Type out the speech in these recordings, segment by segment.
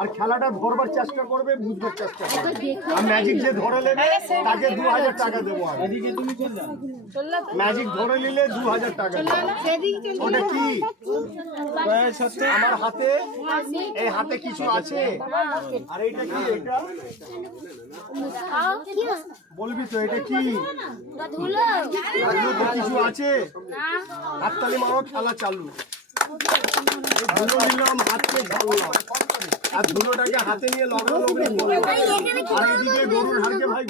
আর খেলাটা ধরবার চেষ্টা করবে, বুঝবার চেষ্টা করবে। আর ম্যাজিক যে ধরে নেবে তাকে 2000 টাকা দেবো আমি। ম্যাজিক ধরে নিলে 2000 টাকা দেবো। ওটা কি আমার হাতে? এই হাতে কিছু আছে? আর এইটা কি? এটা বলবি তো, এটা কি? কিছু আছে? হাততালি মারো, খেলা চালু। ধুলো নিলাম, হাতকে ধরলাম, আর ধুলোটাকে হাতে নিয়ে লগালগি করলাম। আর এদিকে গরুর হাড়কে ভাই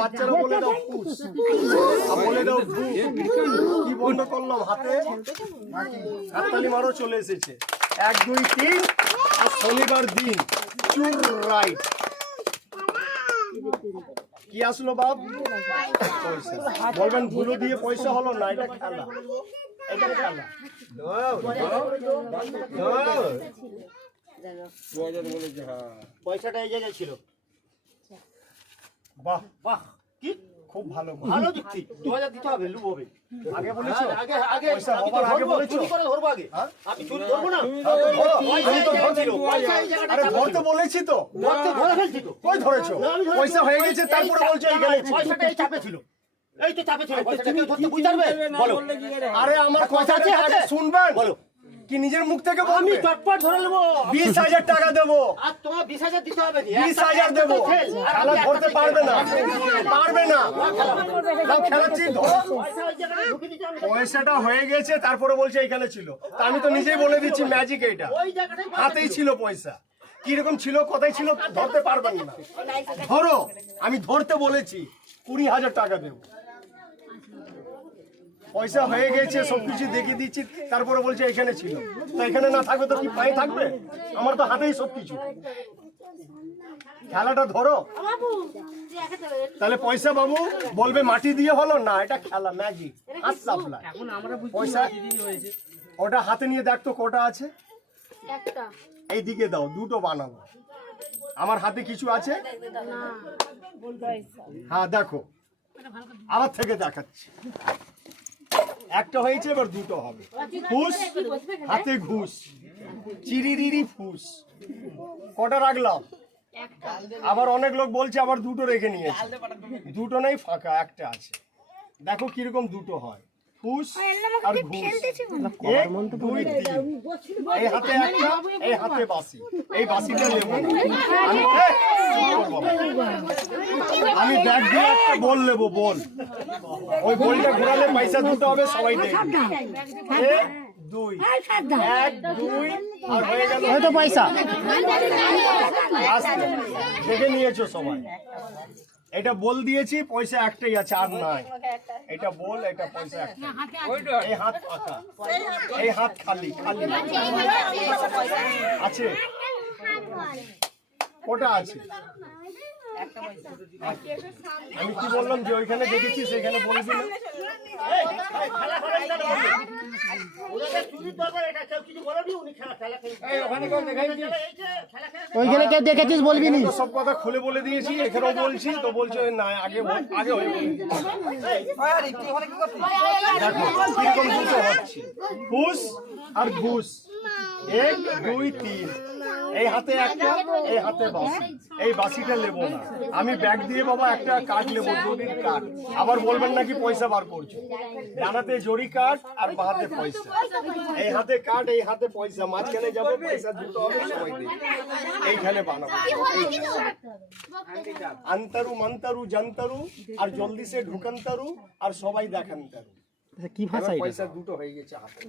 বাচ্চারা বলে দাও ফুস, বলে দাও ভু। কি বন্ধ করলাম হাতে? হাততালি মারো, চলে এসেছে 1 2 3। আর শনিবার দিন চুর রাইট। কি আসলো বাপ? পয়সা। বলবেন ধুলো দিয়ে পয়সা হলো না, এটা খেলা। এটা খেলা। পয়সাটা এই জায়গায় ছিল। বাহ বাহ, কি খুব ভালো, ভালো দিচ্ছি। 2000 দিতে হবে, লুব হবে। আগে বলেছো, আগে পয়সা হবার আগে বলেছো চুরি করে ধরবো আগে। আমি চুরি করব না, আমি তো ধরছিল। আরে ধরতে বলেছি তো, ধরতে ধরে ফেলছি তো। কই ধরেছো? পয়সা হয়ে গেছে, তারপরে বলছো এইখানে পয়সাটা এই চাপে ছিল। এই তো চাপে ছিল, পয়সাটা কেউ ধরতে বুঝতে পারবে? বলো। আরে আমার কথাটা আগে শুনবেন। বলো। কি নিজের মুখ থেকে বলবি? আমি চটপট ধরে নেব। 20000 টাকা দেব। আর তোমার 20000 দিতে হবে। 20000 দেব। খেলা ধরতে পারবে না, পারবে না। নাও খেলাচ্ছি, ধরো। পয়সাটা হয়ে গেছে, তারপরে বলছে এখানে ছিল। তা আমি তো নিজেই বলে দিচ্ছি ম্যাজিক এইটা। হাতেই ছিল পয়সা। কিরকম ছিল, কোথায় ছিল, ধরতে পারবেন না। ধরো, আমি ধরতে বলেছি। 20000 টাকা দেব। পয়সা হয়ে গেছে, সবকিছু দেখিয়ে দিচ্ছি, তারপরে বলছে এখানে ছিল। তো এখানে না থাকবে তো কি পায়ে থাকবে? আমার তো হাতেই সবকিছু। খেলাটা ধরো। তাহলে পয়সা বাবু বলবে মাটি দিয়ে হলো না, এটা খেলা, ম্যাজিক। পয়সা ওটা হাতে নিয়ে দেখতো কটা আছে। এই দিকে দাও, দুটো বানাবো। আমার হাতে কিছু আছে? হ্যাঁ দেখো, আমার থেকে দেখাচ্ছি। একটা হয়েছে, এবার দুটো হবে। ফুস, হাতে ঘুষ, চিরিরিরি ফুস। কটা রাখলাম? আবার অনেক লোক বলছে আবার দুটো রেখে নিয়েছে। দুটো নেই, ফাঁকা একটা আছে। দেখো কিরকম দুটো হয়। ফুস আর ঘুষ। 1 2 3। এই হাতে একটা, এই হাতে বাসি। এই বাসিটা নেব না। আমি ব্যাগ দিয়ে একটা বল নেবো, বল। ওই বলটা ঘোরালে পয়সা দুটো হবে, সবাই দেখবে। 1 2 1 2 আর হয়ে গেল হয়তো পয়সা। দেখে নিয়েছো সবাই। এটা বল দিয়েছি, পয়সা একটাই আছে, আর নাই। এটা বল, এটা পয়সা একটা। এই হাত ফাঁকা, এই হাত খালি, খালি আছে। কটা আছে? আমি কি বললাম যে ওইখানে দেখেছি, সেখানে বলবি না। ওইখানে কেউ দেখেছিস বলবি না। সব কথা খুলে বলে দিয়েছি, এখানেও বলছি তো। বলছো না, আগে আগে হয়ে বলে দিয়েছি। দেখো কিরকম দুটো হচ্ছে, ঘুষ আর ঘুষ। 1 2 3। এই হাতে একটা, এই হাতে বাসি। এই বাসিটা নেবো না আমি। ব্যাগ দিয়ে বাবা একটা কাঠ নেবো, জরির কাঠ। আবার বলবেন নাকি পয়সা বার করছো। ডানাতে জরি কাঠ আর বাহাতে পয়সা। এই হাতে কাঠ, এই হাতে পয়সা। মাঝখানে যাবো, পয়সা দুটো হবে, সবাই দেখবে। এইখানে বানাবো আন্তারু মন্তারু জন্তারু, আর জলদি সে ঢুকান্তারু, আর সবাই দেখান্তারু। কি ভাষা? পয়সা দুটো হয়ে গেছে হাতে।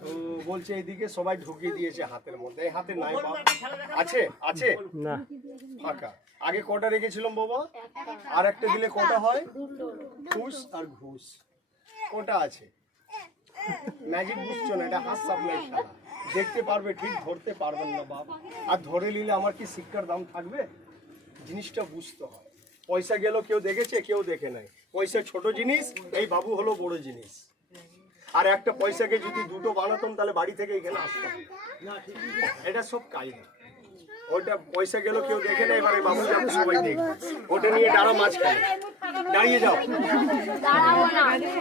তো বলছে এইদিকে সবাই ঢুকিয়ে দিয়েছে হাতের মধ্যে। এই হাতে নাই বাবা। আছে? আছে না, ফাঁকা। আগে কটা রেখেছিলাম বাবা? আর একটা দিলে কটা হয়? ঘুষ আর ঘুষ। কটা আছে? ম্যাজিক বুঝছো না, এটা হাত সাপ্লাই খেলা। দেখতে পারবে ঠিক, ধরতে পারবেন না বাবা। আর ধরে নিলে আমার কি শিক্ষার দাম থাকবে? জিনিসটা বুঝতে হয়। পয়সা গেল, কেউ দেখেছে, কেউ দেখে নাই। পয়সা ছোট জিনিস, এই বাবু হলো বড় জিনিস। আর একটা পয়সাকে যদি দুটো বানাতাম, তাহলে বাড়ি থেকে এখানে আসতাম। এটা সব কায়দা। ওইটা পয়সা গেল কেউ দেখে না, এবারে বাবু যাবে সবাই দেখবে। ওটা নিয়ে ডাড়া মাছ খায়, দাঁড়িয়ে যাও,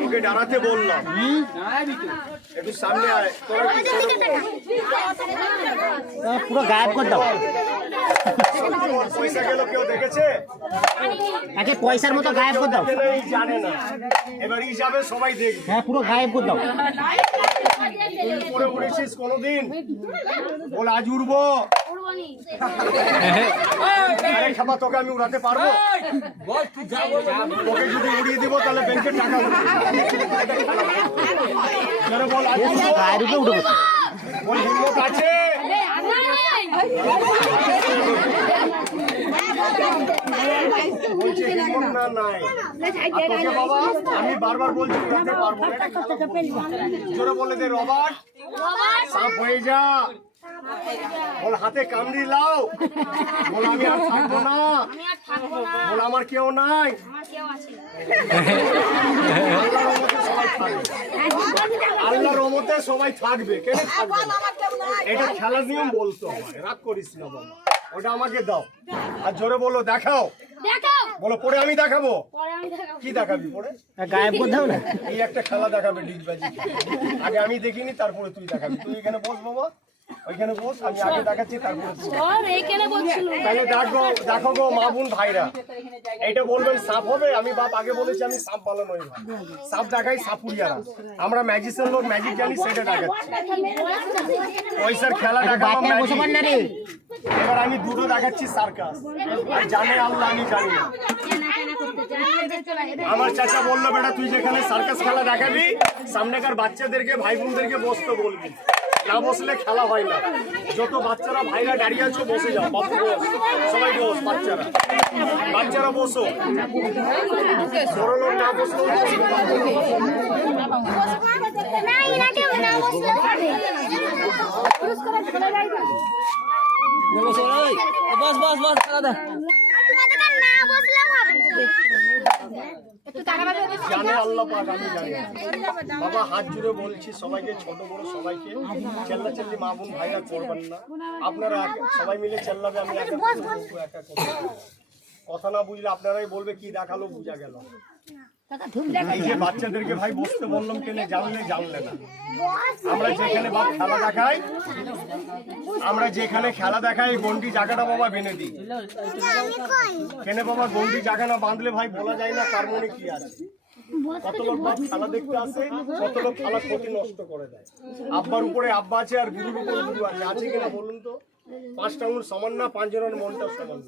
ওকে দাঁড়াতে বললাম, একটু সামনে আয়। তোরা কি পুরো গায়েব করে দাও। পয়সা গেল কেউ দেখেছে? আগে পয়সার মতো গায়েব করে দাও। জানে না, এবার হিসাবে সবাই দেখবে। হ্যাঁ, পুরো গায়েব করে দাও। তুই উপরে উঠেছিস কোনোদিন? বল আজ উড়বো। আরে খাবা, তোকে আমি উড়াতে পারবো? তোকে যদি উড়িয়ে দিব তাহলে ব্যাংকের টাকা উঠবে। বল আজ গায়ের উপরে উঠে বসে। বল হিম্মত আছে? বলছি হিম্মত না নাই। আর তোকে বাবা আমি বারবার বলছি উড়াতে পারবো না। জোরে বলে দে, রবার্ট সাপ হয়ে যা। বল হাতে কামড়ি লাও। বল আমি আর থাকবো না। বল আমার কেউ নাই। আল্লাহর রহমতে সবাই থাকবে। কেন থাকবে না? এটা খেলার নিয়ম বলতো আমাকে, রাগ করিস না বাবা। ওটা আমাকে দাও। আর জোরে বলো দেখাও। বলো পরে আমি দেখাবো। কি দেখাবি পরে? গায়েব করে দাও না। এই একটা খেলা দেখাবে ডিগবাজি। আগে আমি দেখিনি, তারপরে তুই দেখাবি। তুই এখানে বস বাবা, ওইখানে বস, আমি আগে দেখাচ্ছি তারপরে তুই। তাহলে দেখো গো মা বোন ভাইরা, এইটা বলবেন সাপ হবে? আমি বাপ আগে বলেছি আমি সাপ ভালো নই, সাপ দেখাই সাপুরিয়ারা। আমরা ম্যাজিশিয়ান লোক, ম্যাজিক জানি, সেটা দেখাচ্ছি। পয়সার খেলা দেখাবো। এবার আমি দুটো দেখাচ্ছি সার্কাস। আর জানে আল্লাহ, আমি জানি না। আমার চাচা বললো বেটা তুই যেখানে সার্কাস খেলা দেখাবি সামনেকার বাচ্চাদেরকে ভাই বোনদেরকে বসতে বলবি, না বসলে খেলা হয় না। যত বাচ্চারা ভাইরা দাঁড়িয়ে আছো বসে যাও। বাবু বস, সবাই বস, বাচ্চারা বসো। বড় লোক না বসলো বস বস বস দাদা। জানে আল্লাহ পাক, আমি জানি। বাবা হাত জুড়ে বলছি সবাইকে, ছোট বড় সবাইকে, চেল্লাচেল্লি মা বোন ভাইরা করবেন না। আপনারা সবাই মিলে চেল্লাবে, আমি একা কথা না বুঝলে আপনারাই বলবে কি দেখালো, বুঝা গেল। এই যে বাচ্চাদেরকে ভাই বসতে বললাম কেন, জানলে না। আমরা যেখানে খেলা দেখাই গন্ডি জায়গাটা বাবা বেঁধে দিই। কেন বাবা গন্ডি জায়গা না বাঁধলে ভাই বলা যায় না কার মনে কি আছে। কত লোক খেলা দেখতে আসে, কত লোক খেলা ক্ষতি নষ্ট করে দেয়। আব্বার উপরে আব্বা আছে আর গুরুর উপরে গুরু আছে, আছে কিনা বলুন তো? 5টা আঙুল সমান না, 5 জনের মনটা সমান।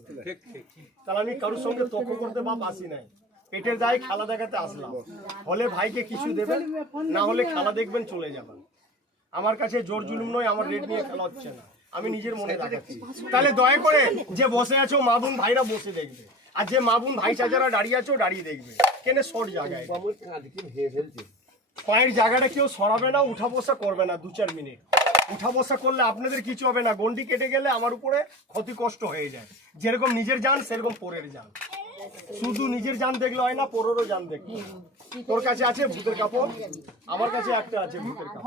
তাহলে আমি কারোর সঙ্গে তর্ক করতে বাপ আসি নাই, পেটের দায়ে খেলা দেখাতে আসলাম। হলে ভাইকে কিছু দেবেন, না হলে খেলা দেখবেন চলে যাবেন। আমার কাছে জোর জুলুম নয়, আমার রেট নিয়ে খেলা হচ্ছে না, আমি নিজের মনে দেখাচ্ছি। তাহলে দয়া করে যে বসে আছো মা বোন ভাইরা বসে দেখবে, আর যে মা বোন ভাই চাচারা দাঁড়িয়ে আছো দাঁড়িয়ে দেখবে। কেন শর্ট জায়গায় পায়ের জায়গাটা কেউ সরাবে না, উঠা বসা করবে না 2-4 মিনিট। উঠা বসা করলে আপনাদের কিছু হবে না, গন্ডি কেটে গেলে আমার উপরে ক্ষতি কষ্ট হয়ে যায়। যেরকম নিজের জান সেরকম পরের জান। শুধু নিজের জান দেখলে হয় না, পরেরও জান দেখলে। তোর কাছে আছে ভূতের কাপড়, আমার কাছে একটা আছে ভূতের কাপড়।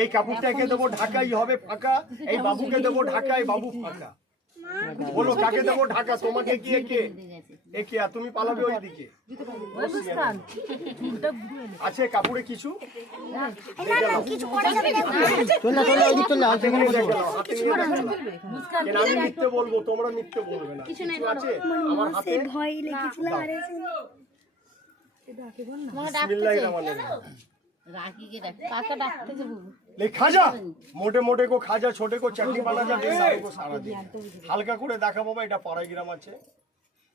এই কাপড়টাকে দেবো ঢাকাই হবে ফাঁকা, এই বাবুকে দেবো ঢাকাই বাবু ফাঁকা। বলো কাকে দেবো ঢাকা? তোমাকে কি একে আর তুমি পালাবে ওই দিকে। আছে কাপড়ে কিছু? আমি মিথ্যে বলবো, তোমরা মিথ্যে বলবে না। কিছু আছে আমার হাতে। খাজা মোটে মোটে কো খাজা, ছোটে কো চাটনি বানা যাবে, সারা দিন হালকা করে দেখা বাবা। এটা পাড়াই গ্রাম আছে।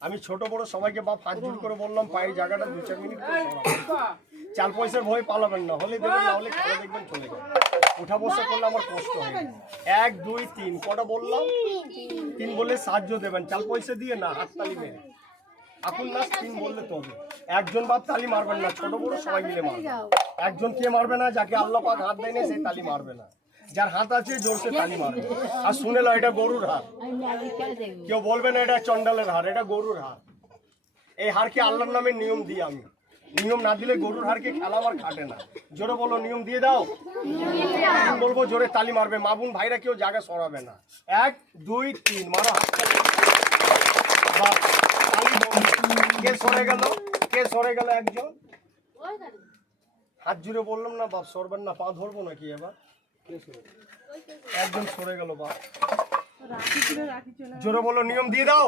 আমি ছোট বড় সবাইকে বাপ হাত জোড় করে বললাম পায়ের জায়গাটা 2-4 মিনিট চাল পয়সার ভয় পালাবেন না, হলে দেবেন, না হলে খেলা দেখবেন চলে যাবেন। উঠা বসা করলে আমার কষ্ট হয়। 1 2 3 কটা বললাম? 3 বললে সাহায্য দেবেন, চাল পয়সা দিয়ে না, হাত তালি মেরে। আপন না 3 বললে তবে একজন বাপ তালি মারবেন না, ছোট বড় সবাই মিলে মারবেন। একজন কে মারবে না? যাকে আল্লাহ পাক হাত দেয় না সেই তালি মারবে না, যার হাত আছে জোরসে তালি মারবে। আর শুনে লো এটা গরুর হাত, কেউ বলবে না এটা চন্ডালের হার, এটা গরুর হার। এই হারকে আল্লাহর নামে নিয়ম দিই আমি। নিয়ম না দিলে গরুর হাড়কে খেলা আমার খাটে না। জোরে বলো নিয়ম দিয়ে দাও। বলবো জোরে তালি মারবে, মা বোন ভাইরা কেউ জায়গা সরাবে না। 1 2 3 মারো হাত। তালি বন্ধ। কে সরে গেল? কে সরে গেল? একজন হাত জুড়ে বললাম না বাপ সরবেন না, পা ধরবো নাকি এবার? একজন সরে গেল বাপ। জোরে বলো নিয়ম দিয়ে দাও।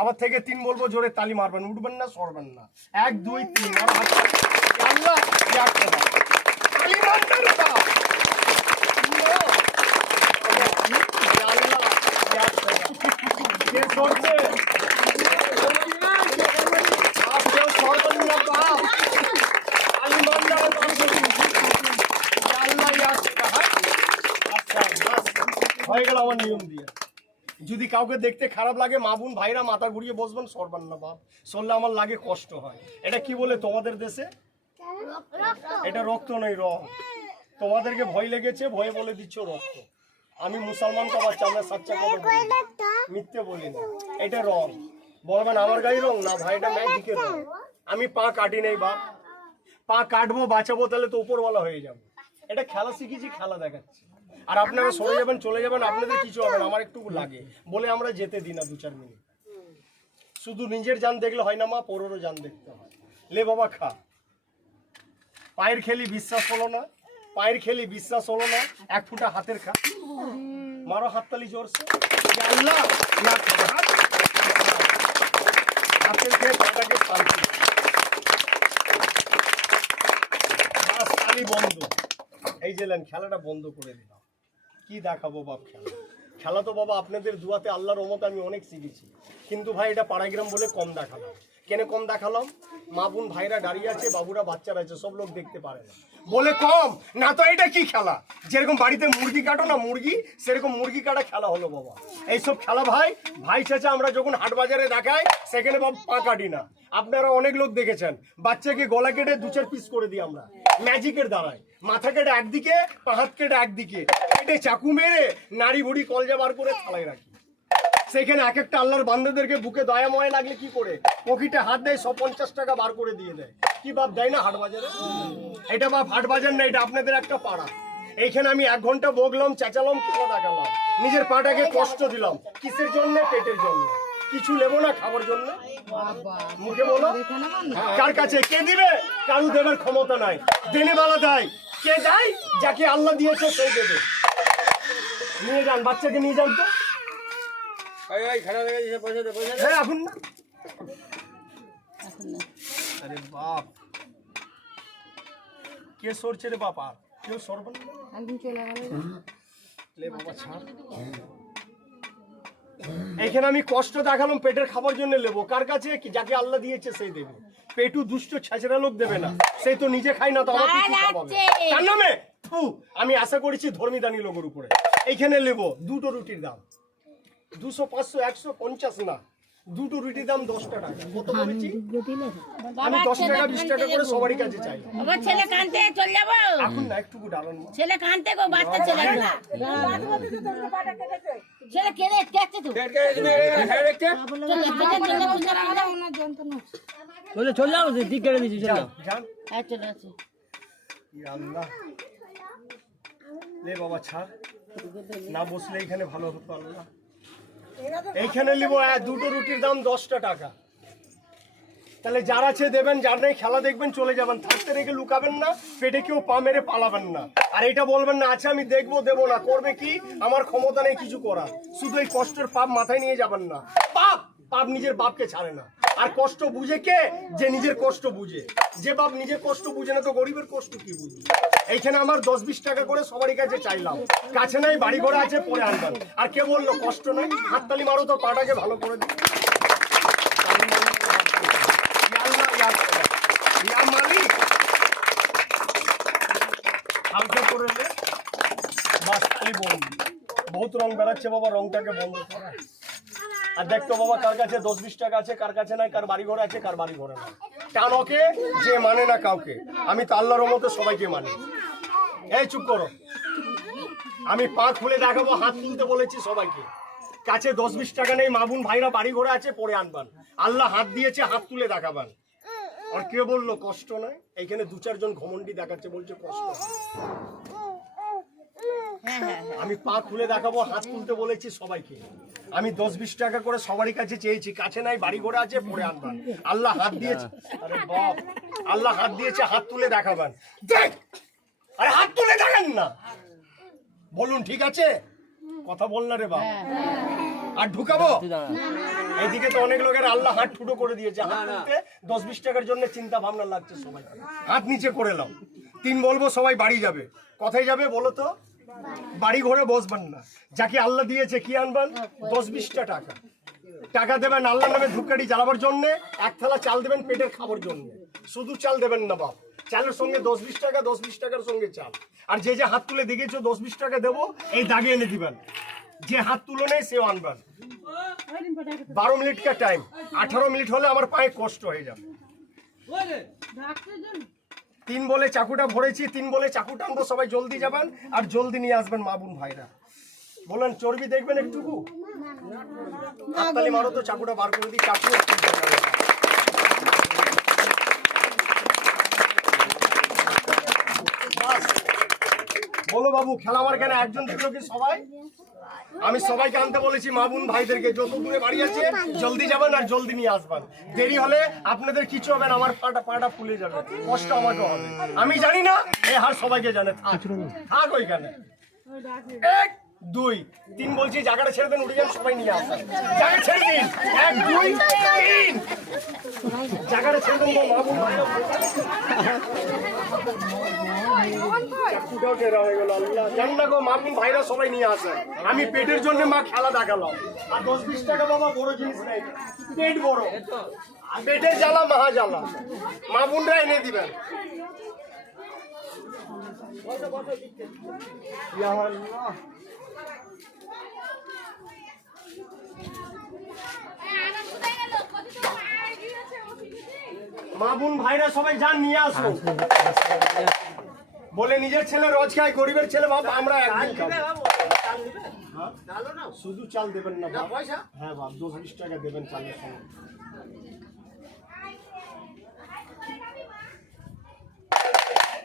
আবার থেকে 3 বলবো, জোরে তালি মারবেন, উঠবেন না সরবেন না। 1 2 3 মারো হাত। আল্লাহ এক কথা তালি মারবেন না। আল্লাহ এক কথা কে সরছে? আপনি সরবেন না বাপ, তালি মারবেন আল্লাহ এক কথা। আচ্ছা বাস হয়ে গেল আমার নিয়ম দিয়ে। যদি কাউকে দেখতে খারাপ লাগে মা বোন ভাইরা মাথা ঘুরিয়ে বসবেন, সরবেন না বাপ। সরলে আমার লাগে কষ্ট হয়। এটা কি বলে তোমাদের দেশে? এটা রক্ত নয় রং। তোমাদেরকে ভয় লেগেছে, ভয়ে বলে দিচ্ছ রক্ত। আমি মুসলমানকে বাচ্চা, আমরা সাচ্চা কথা বলি, মিথ্যে বলি না। এটা রং। বলবেন আমার গায়ে রং না ভাই, এটা ম্যাজিকের রং। আমি পা কাটি নেই বাপ, পা কাটবো বাঁচাবো তাহলে তো উপরওয়ালা হয়ে যাবো। এটা খেলা শিখেছি, খেলা দেখাচ্ছি। আর আপনারা সরে যাবেন, চলে যাবেন, আপনাদের কিছু হবে না, আমার একটু লাগে বলে আমরা যেতে দিই না 2-4 মিনিট। শুধু নিজের জান দেখলে হয় না মা, পরেরও জান দেখতে হয়। লে বাবা খা। পায়ের খেলি বিশ্বাস হলো না, পায়ের খেলি বিশ্বাস হলো না, 1 ফুটা হাতের খা। মারো হাততালি জোরছে। আল্লাহ হাতের খেয়ে পাটাকে শান্তি। বাস তালি বন্ধ। এই যে খেলাটা বন্ধ করে দিলাম। কি দেখাবো বাপ খেলা? খেলা তো বাবা আপনাদের দুয়াতে আল্লাহর রহমতে আমি অনেক শিখেছি, কিন্তু ভাই এটা পাড়াগ্রাম বলে কম দেখালাম। কেন কম দেখালাম? মা বোন ভাইরা দাঁড়িয়ে আছে, বাবুরা বাচ্চারা আছে, সব লোক দেখতে পারে না বলে কম। না তো এটা কি খেলা? যেরকম বাড়িতে মুরগি কাটো না মুরগি, সেরকম মুরগি কাটা খেলা হলো বাবা। এইসব খেলা ভাই ভাই চাচা আমরা যখন হাট বাজারে দেখাই, সেখানে বাবা পা কাটি না। আপনারা অনেক লোক দেখেছেন বাচ্চাকে গলা কেটে 2-4 পিস করে দিই আমরা ম্যাজিকের দ্বারাই। মাথা কেটে একদিকে, পা হাত কেটে একদিকে, কেটে চাকু মেরে নাড়ি ভুড়ি কলজা বার করে থালায় রাখি। সেখানে এক একটা আল্লাহর বান্দাদেরকে বুকে দয়া ময় লাগলে কি করে পকেটে হাত দেয়, 150 টাকা বার করে দিয়ে দেয়। কি বাপ দেয় না হাট বাজারে? এটা বাপ হাট বাজার না, এটা আপনাদের একটা পাড়া। এইখানে আমি 1 ঘন্টা বকলাম, চেঁচালাম, খেলা দেখালাম, নিজের পাটাকে কষ্ট দিলাম। কিসের জন্য? পেটের জন্য। কিছু নেবো না খাবার জন্য? মুখে বলো কার কাছে? কে দিবে? কারু দেবার ক্ষমতা নাই। দেনে বালা দেয়। কে দেয়? যাকে আল্লাহ দিয়েছে সেই দেবে। নিয়ে যান, বাচ্চাকে নিয়ে যান তো। এখন না আরে বাপ কে সরছে রে বাবা? কেউ সরবে না। বাবা ছাড়। এইখানে আমি কষ্ট দেখালাম, পেটের খাবার জন্য নেবো। কার কাছে? যাকে আল্লাহ দিয়েছে সেই দেবে। পেটু দুষ্ট ছেঁচড়া লোক দেবে না, সেই তো নিজে খাই না, তো আমার কি খাওয়াবে? তার নামে আমি আশা করেছি ধর্মীদানি লোকের উপরে। এইখানে নেবো 2টো রুটির দাম 200 500 150 না, 2টো রুটির দাম 10 টাকা। কত বলেছি? আমি 10 টাকা 20 টাকা করে সবারই কাছে চাই। আমার ছেলে কানতে চল যাব এখন না একটু ডালন ছেলে কানতে গো, বাচ্চা ছেলে ছেলে কেড়ে কেটে তো চলে চল যাও, দিক কেটে দিছি। চল জান আচ্ছা আচ্ছা আল্লাহ লে বাবা ছাড় না, বসলে এখানে ভালো হতো। আল্লাহ এইখানে নিব 2টো রুটির দাম 10 টাকা। তাহলে যার আছে দেবেন, যার নেই খেলা দেখবেন, চলে যাবেন। থাকতে রেখে লুকাবেন না, পেটে কেউ পা মেরে পালাবেন না। আর এটা বলবেন না আচ্ছা আমি দেখবো দেবো না, করবে কি আমার ক্ষমতা নেই কিছু করার। শুধু এই কষ্টের পাপ মাথায় নিয়ে যাবেন না। পাপ পাপ নিজের বাপকে ছাড়ে না। আর কষ্ট বুঝে কে? যে নিজের কষ্ট বুঝে। যে বাপ নিজের কষ্ট বুঝে না, তো গরিবের কষ্ট কি বুঝে? এইখানে আমার 10-20 টাকা করে সবারই কাছে চাইলাম। কাছে নাই, বাড়ি ঘরে আছে, পরে আনবেন। আর কে বললো কষ্ট নাই? হাততালি মারো তো, পাটাকে ভালো করে দিই। মালিক হালকা করে দে, বাস তালি বন্ধ। বহুত রং বেড়াচ্ছে বাবা, রংটাকে বন্ধ করা। আর দেখতো বাবা কার কাছে 10-20 টাকা আছে, কার কাছে নাই, কার বাড়ি ঘরে আছে, কার বাড়ি ঘরে নাই। টান ওকে যে মানে না কাউকে। আমি তো আল্লাহর রহমতে সবাইকে মানি। এই চুপ করো, আমি পা খুলে দেখাবো, হাত তুলতে বলেছি সবাইকে। কাছে 10-20 টাকা নেই, মা বোন ভাইরা বাড়ি ঘরে আছে, পরে আনবান। আল্লাহ হাত দিয়েছে, হাত তুলে দেখাবেন। আর কে বললো কষ্ট নয়? এইখানে 2-4 জন ঘমন্ডি দেখাচ্ছে, বলছে কষ্ট। আমি পা খুলে দেখাবো, হাত তুলতে বলেছি সবাইকে। আমি 10-20 টাকা করে সবারই কাছে চেয়েছি, কাছে নাই, বাড়ি ঘরে আছে, পরে আনবেন। আল্লাহ হাত দিয়েছে, আরে বাপ, আল্লাহ হাত দিয়েছে, হাত তুলে দেখাবেন। দেখ, আরে হাত তুলে দেখান না, বলুন ঠিক আছে? কথা বল না রে বাপ। আর ঢুকাবো এইদিকে তো অনেক লোকের আল্লাহ হাত ঠুটো করে দিয়েছে, হাত তুলতে 10-20 টাকার জন্য চিন্তা ভাবনা লাগছে সবাই। হাত নিচে করে নাও। 3 বলবো, সবাই বাড়ি যাবে। কোথায় যাবে বলো তো? বাড়ি ঘরে বসবেন না। যাকে আল্লাহ দিয়েছে কি আনবেন? 10-20টা টাকা টাকা দেবেন আল্লাহর নামে ধূপকাঠি জ্বালাবার জন্য। 1 থালা চাল দেবেন পেটের খাবার জন্য। শুধু চাল দেবেন না বাপ, চালের সঙ্গে 10-20 টাকা, 10-20 টাকার সঙ্গে চাল। আর যে যে হাত তুলে দেখিয়েছো 10-20 টাকা দেবো, এই দাগে এনে দিবেন। যে হাত তুলে নেই সেও আনবেন। 12 মিনিট কা টাইম, 18 মিনিট হলে আমার পায়ে কষ্ট হয়ে যাবে। 3 বলে চাকুটা ভরেছি, 3 বলে চাকু টানবো, সবাই জলদি যাবেন আর জলদি নিয়ে আসবেন মা বোন ভাইরা। বলেন চর্বি দেখবেন একটুকু? হাততালি মারো তো, চাকুটা বার করে দিই। চাকু বলো বাবু, খেলাবার কেন? একজন ছিল কি সবাই? আমি সবাইকে আনতে বলেছি, মা বোন ভাইদেরকে। যত দূরে বাড়ি আছে জলদি যাবেন আর জলদি নিয়ে আসবেন। দেরি হলে আপনাদের কিছু হবে না, আমার পাটা ফুলে যাবে, কষ্ট আমাকে হবে। আমি জানি না, এই হার সবাইকে জানে। থাক ওইখানে। 1, 2, 3 বলছি, জায়গাটা ছেড়ে দেন, উঠে যান, সবাই নিয়ে আসেন। জায়গা ছেড়ে দিন। 1, 2, 3 জায়গাটা ছেড়ে দেন। মা বোন ভাইরা চাকুটাও টেরা হয়ে গেল। আল্লাহ জান না গো, মা বোন ভাইরা সবাই নিয়ে আসেন। আমি পেটের জন্য মা খেলা দেখালাম। আর 10-20 টাকা বাবা বড় জিনিস নেই, পেট বড়। পেটের জ্বালা মাহা জ্বালা, মা বোনরা এনে দিবেন। মা বোন ভাইরা সবাই যান, নিয়ে আসুন। বলে নিজের ছেলে রোজ খায়, গরিবের ছেলে বাপ আমরা একদিন খাবো। শুধু চাল দেবেন না বাপ। হ্যাঁ বাপ, 10-20 টাকা দেবেন চালের সঙ্গে।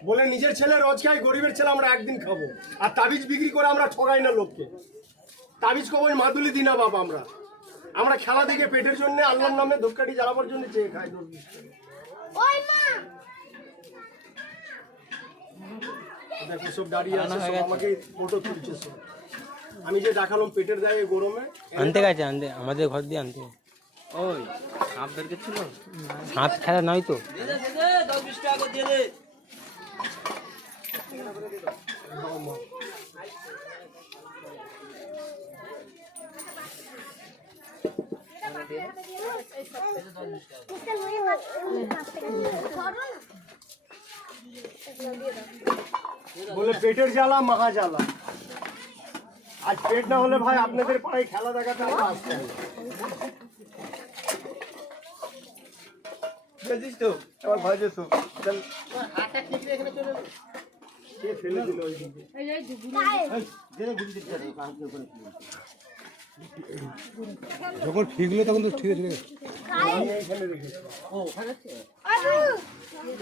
বলে নিজের ছেলে রোজ খায়, গরিবের ছেলে আমরা একদিন খাবো। আর তাবিজ বিক্রি করে আমরা ঠগাই না লোককে। তাবিজ কবই মাদুলি দিই না বাপ। আমরা খেলা দেখে পেটের জন্য, আল্লাহর নামে ধূপকাঠি জ্বালাবার জন্য চেয়ে খাই। 10-20 টাকা দেখো সব দাঁড়িয়ে আছে, সব আমাকে ফটো তুলছে সব। আমি যে দেখালাম পেটের দায়ে গরমে আনতে গেছে, আনতে আমাদের ঘর দিয়ে আনতে। ওই আপনাদের ছিল হাত খেলা নয় তো। 10-20 টাকা দিয়ে দে। বলে পেটের জ্বালা মাহা জ্বালা। আজ পেট না হলে ভাই আপনাদের পাড়ায় খেলা দেখাতে আমরা আসতে হবে। বুঝিস তো আমার ভাই যে তো চল হাতটা ঠিক রে, এখানে চলে কে ফেলে দিল ওই দিকে। এই যে গুলি দিতে যাবে কাজ করে। যখন ফিগলো তখন তো ঠিক আছে। আমি এইখানে রেখেছি। ও ওখানে আছে আলু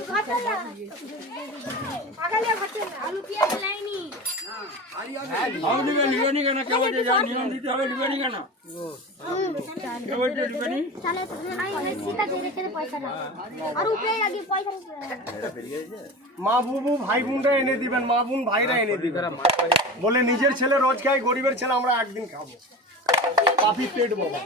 ঘাটালা পাগলিয়া ঘাটালা আলু পেঁয়াজ লাইনি। আলু নিবেনি কেন? কেউ যে যা নিয়ম দিতে হবে নিবেনি কেন? কেউ যে নিবেনি চলে আমি সিধা দিয়ে রেখে পয়সা না আর উপরে লাগি পয়সা। মা বুবু ভাই বোনরা এনে দিবেন, মা বোন ভাইরা এনে দিবেন। বলে নিজের ছেলে রোজ খায়, গরিবের ছেলে আমরা একদিন খাবো। পাপি পেট বাবা।